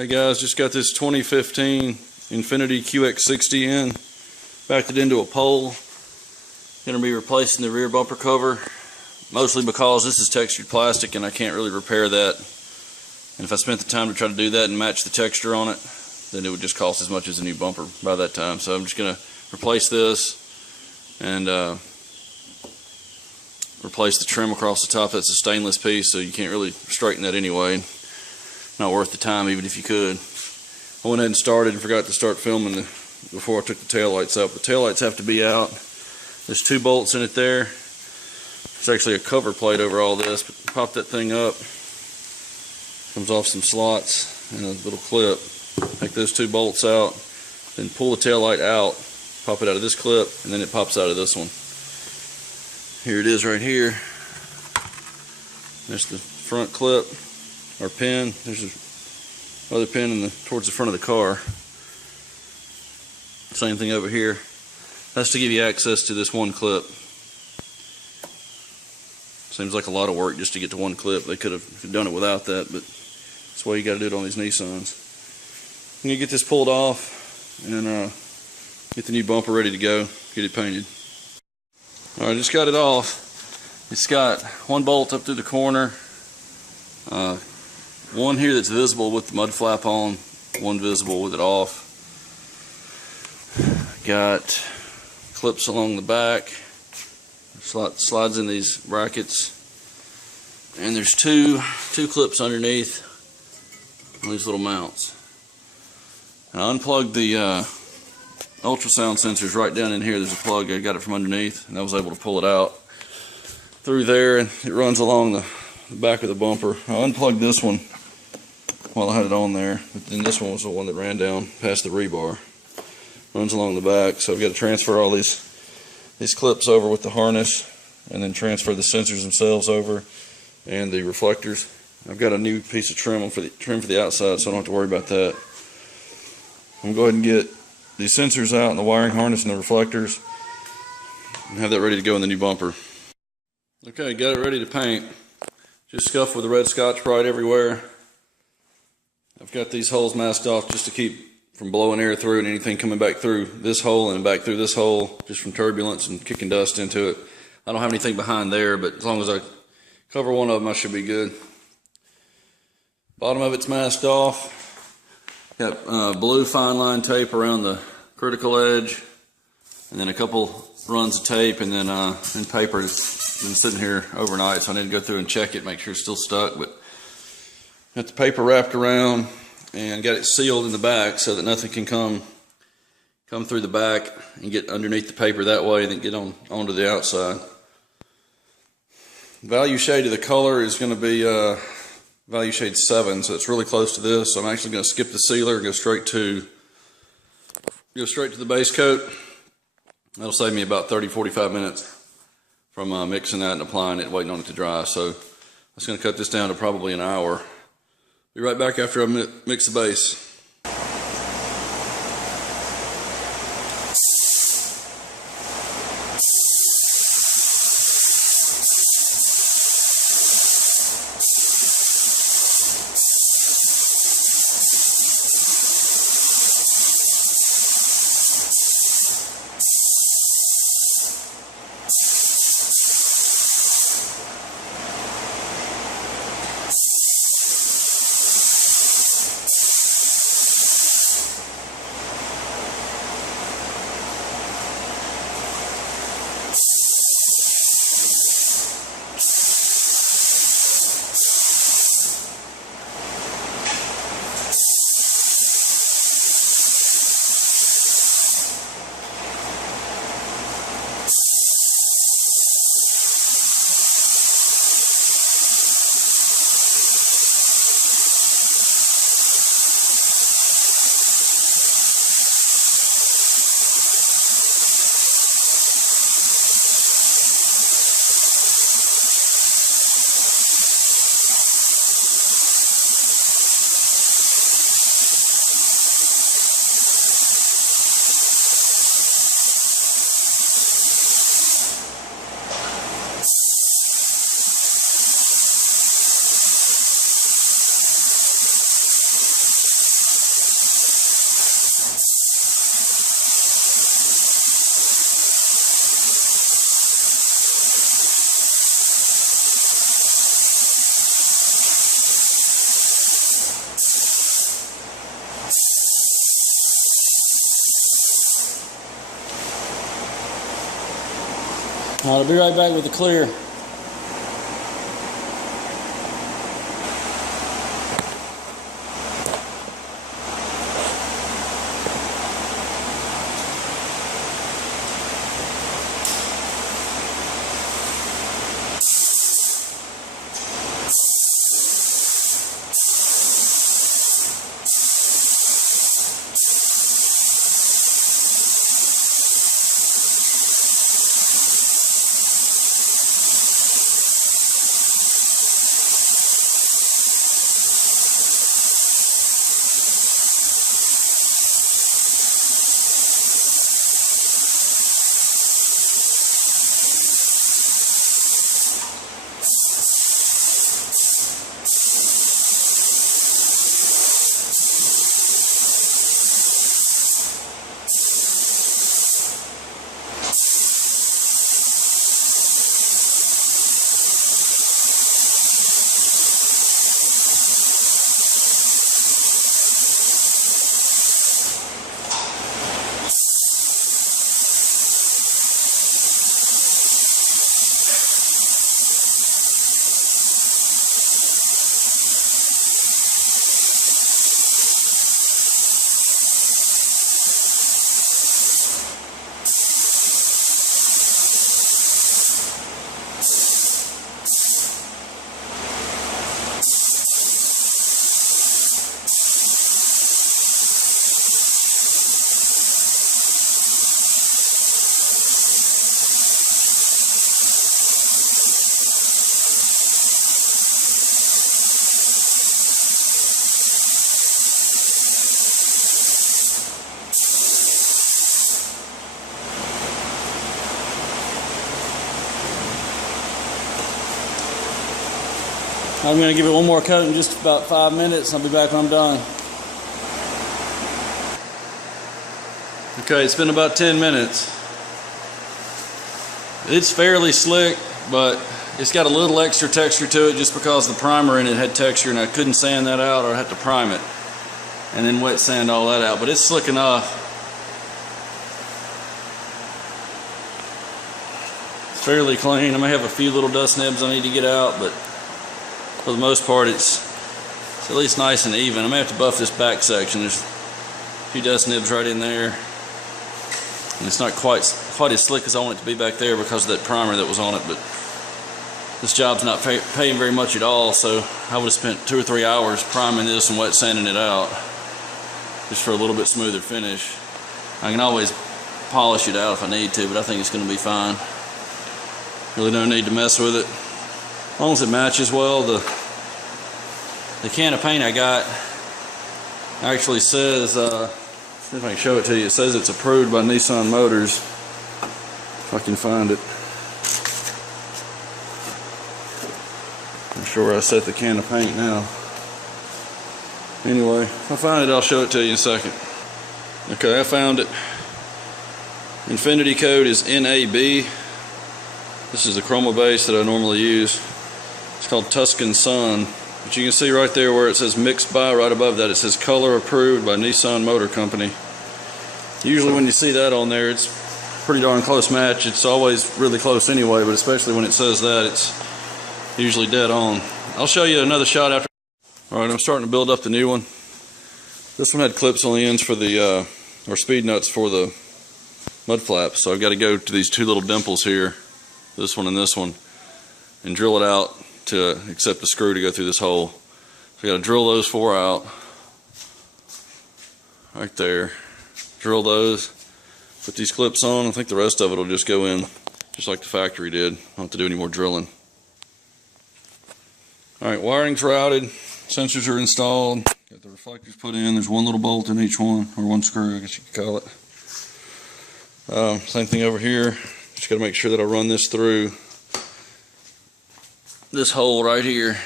Hey guys, just got this 2015 Infiniti QX60 in. Backed it into a pole. Going to be replacing the rear bumper cover, mostly because this is textured plastic and I can't really repair that. And if I spent the time to try to do that and match the texture on it, then it would just cost as much as a new bumper by that time. So I'm just going to replace this and replace the trim across the top. That's a stainless piece, so you can't really straighten that anyway. Not worth the time even if you could. I went ahead and started and forgot to start filming before I took the taillights out. The taillights have to be out. There's 2 bolts in it there. There's actually a cover plate over all this, but pop that thing up. Comes off some slots and a little clip. Take those 2 bolts out, then pull the taillight out, pop it out of this clip, and then it pops out of this one. Here it is right here. There's the front clip. Our pin, there's another pin towards the front of the car. Same thing over here. That's to give you access to this one clip. Seems like a lot of work just to get to one clip. They could have done it without that, but that's why you got to do it on these Nissans. I'm gonna get this pulled off and get the new bumper ready to go. Get it painted. All right, just got it off. It's got 1 bolt up through the corner. One here that's visible with the mud flap on, 1 visible with it off. Got clips along the back, slides in these brackets, and there's two clips underneath on these little mounts. I unplugged the ultrasound sensors right down in here. There's a plug. I got it from underneath, and I was able to pull it out through there, and it runs along the back of the bumper. I unplugged this one while I had it on there, but then this one was the one that ran down past the rebar. Runs along the back, so I've got to transfer all these clips over with the harness, and then transfer the sensors themselves over and the reflectors. I've got a new piece of trim for the outside, so I don't have to worry about that. I'm going to go ahead and get these sensors out and the wiring harness and the reflectors, and have that ready to go in the new bumper. Okay, got it ready to paint. Just scuffed with the red Scotch-Brite everywhere. I've got these holes masked off just to keep from blowing air through and anything coming back through this hole and back through this hole, just from turbulence and kicking dust into it. I don't have anything behind there, but as long as I cover one of them, I should be good. Bottom of it's masked off. Got blue fine line tape around the critical edge, and then a couple runs of tape, and then paper. It's been sitting here overnight, so I need to go through and check it, make sure it's still stuck. But got the paper wrapped around and got it sealed in the back so that nothing can come through the back and get underneath the paper that way and then get onto the outside. Value shade of the color is going to be value shade 7, so it's really close to this. So I'm actually going to skip the sealer and go straight to the base coat. That'll save me about 30-45 minutes from mixing that and applying it, waiting on it to dry. So that's going to cut this down to probably an hour. Be right back after I mix the base. All right, I'll be right back with the clear. I'm going to give it one more coat in just about 5 minutes, and I'll be back when I'm done. Okay, it's been about 10 minutes. It's fairly slick, but it's got a little extra texture to it just because the primer in it had texture, and I couldn't sand that out, or I had to prime it and then wet sand all that out. But it's slick enough. It's fairly clean. I may have a few little dust nibs I need to get out, but for the most part it's at least nice and even. I may have to buff this back section. There's a few dust nibs right in there, and it's not quite as slick as I want it to be back there because of that primer that was on it. But this job's not paying very much at all, so I would have spent 2 or 3 hours priming this and wet sanding it out just for a little bit smoother finish. I can always polish it out if I need to, but I think it's going to be fine. Really no need to mess with it. As long as it matches well. The can of paint I got actually says, see if I can show it to you, it says it's approved by Nissan Motors, if I can find it. I'm sure where I set the can of paint now. Anyway, if I find it, I'll show it to you in a second. Okay, I found it. Infiniti code is NAB. This is the chroma base that I normally use. It's called Tuscan Sun. But you can see right there where it says mixed by, right above that it says color approved by Nissan Motor Company. Usually when you see that on there, it's pretty darn close match. It's always really close anyway, but especially when it says that, it's usually dead on. I'll show you another shot after. Alright, I'm starting to build up the new one. This one had clips on the ends for the, or speed nuts for the mud flaps. So I've got to go to these 2 little dimples here, this one and this one, and drill it out to accept the screw to go through this hole. So I got to drill those 4 out right there. Drill those, put these clips on. I think the rest of it will just go in just like the factory did. I don't have to do any more drilling. Alright, wiring's routed, sensors are installed, got the reflectors put in. There's 1 little bolt in each one, or 1 screw I guess you could call it. Same thing over here. Just got to make sure that I run this through this hole right here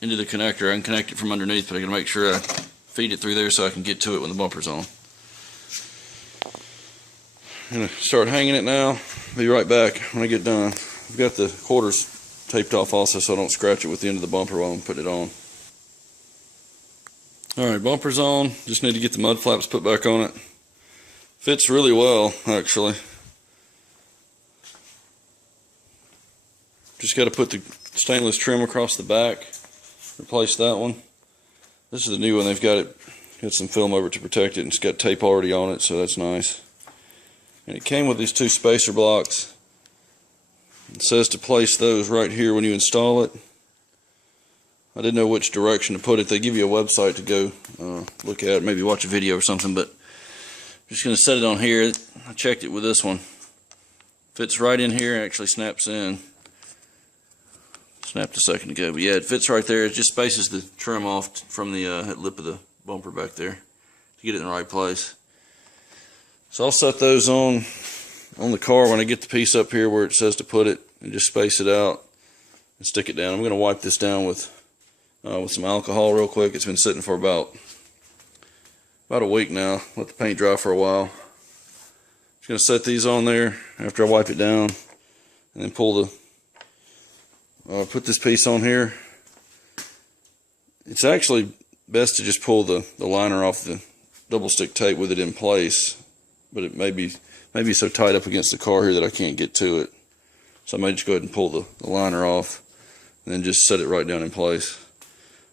into the connector. I can connect it from underneath, but I got to make sure I feed it through there so I can get to it when the bumper's on. I'm gonna start hanging it now. Be right back when I get done. I've got the quarters taped off also so I don't scratch it with the end of the bumper while I'm putting it on. Alright, bumper's on. Just need to get the mud flaps put back on it. Fits really well, actually. Just got to put the stainless trim across the back. Replace that one. This is the new one. They've got some film over to protect it, and it's got tape already on it, so that's nice. And it came with these 2 spacer blocks. It says to place those right here when you install it. I didn't know which direction to put it. They give you a website to go look at, maybe watch a video or something, but I'm just going to set it on here. I checked it with this one. Fits right in here, actually snaps in. Snapped a second ago, but yeah, it fits right there. It just spaces the trim off from the lip of the bumper back there to get it in the right place. So I'll set those on the car when I get the piece up here where it says to put it, and just space it out and stick it down. I'm going to wipe this down with some alcohol real quick. It's been sitting for about a week now. Let the paint dry for a while. Just going to set these on there after I wipe it down, and then pull the put this piece on here. It's actually best to just pull the liner off the double stick tape with it in place, but it may be so tight up against the car here that I can't get to it. So I may just go ahead and pull the liner off and then just set it right down in place.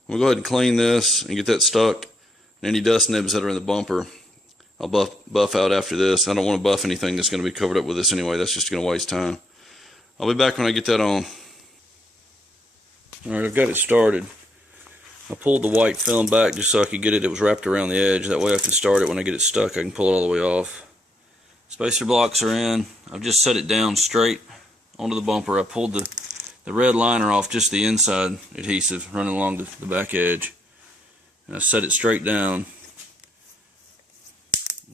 I'm going to go ahead and clean this and get that stuck. And any dust nibs that are in the bumper, I'll buff out after this. I don't want to buff anything that's going to be covered up with this anyway. That's just going to waste time. I'll be back when I get that on. Alright, I've got it started. I pulled the white film back just so I could get it. It was wrapped around the edge. That way I can start it. When I get it stuck, I can pull it all the way off. Spacer blocks are in. I've just set it down straight onto the bumper. I pulled the red liner off, just the inside adhesive running along the back edge. And I set it straight down,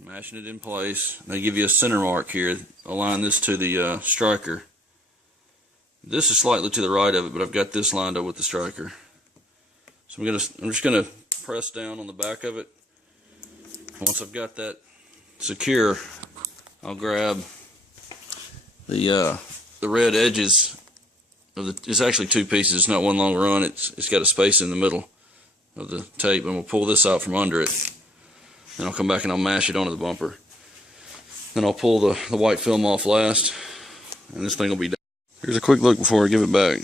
mashing it in place. They give you a center mark here. Align this to the striker. This is slightly to the right of it, but I've got this lined up with the striker. So I'm just gonna press down on the back of it. Once I've got that secure, I'll grab the red edges of the. It's actually 2 pieces. It's not one long run. It's got a space in the middle of the tape, and we'll pull this out from under it. Then I'll come back and I'll mash it onto the bumper. Then I'll pull the white film off last, and this thing will be done. Here's a quick look before I give it back.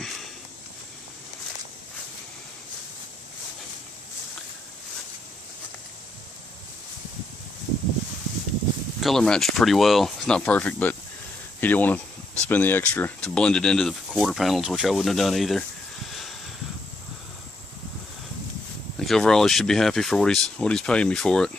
Color matched pretty well. It's not perfect, but he didn't want to spend the extra to blend it into the quarter panels, which I wouldn't have done either. I think overall he should be happy for what he's paying me for it.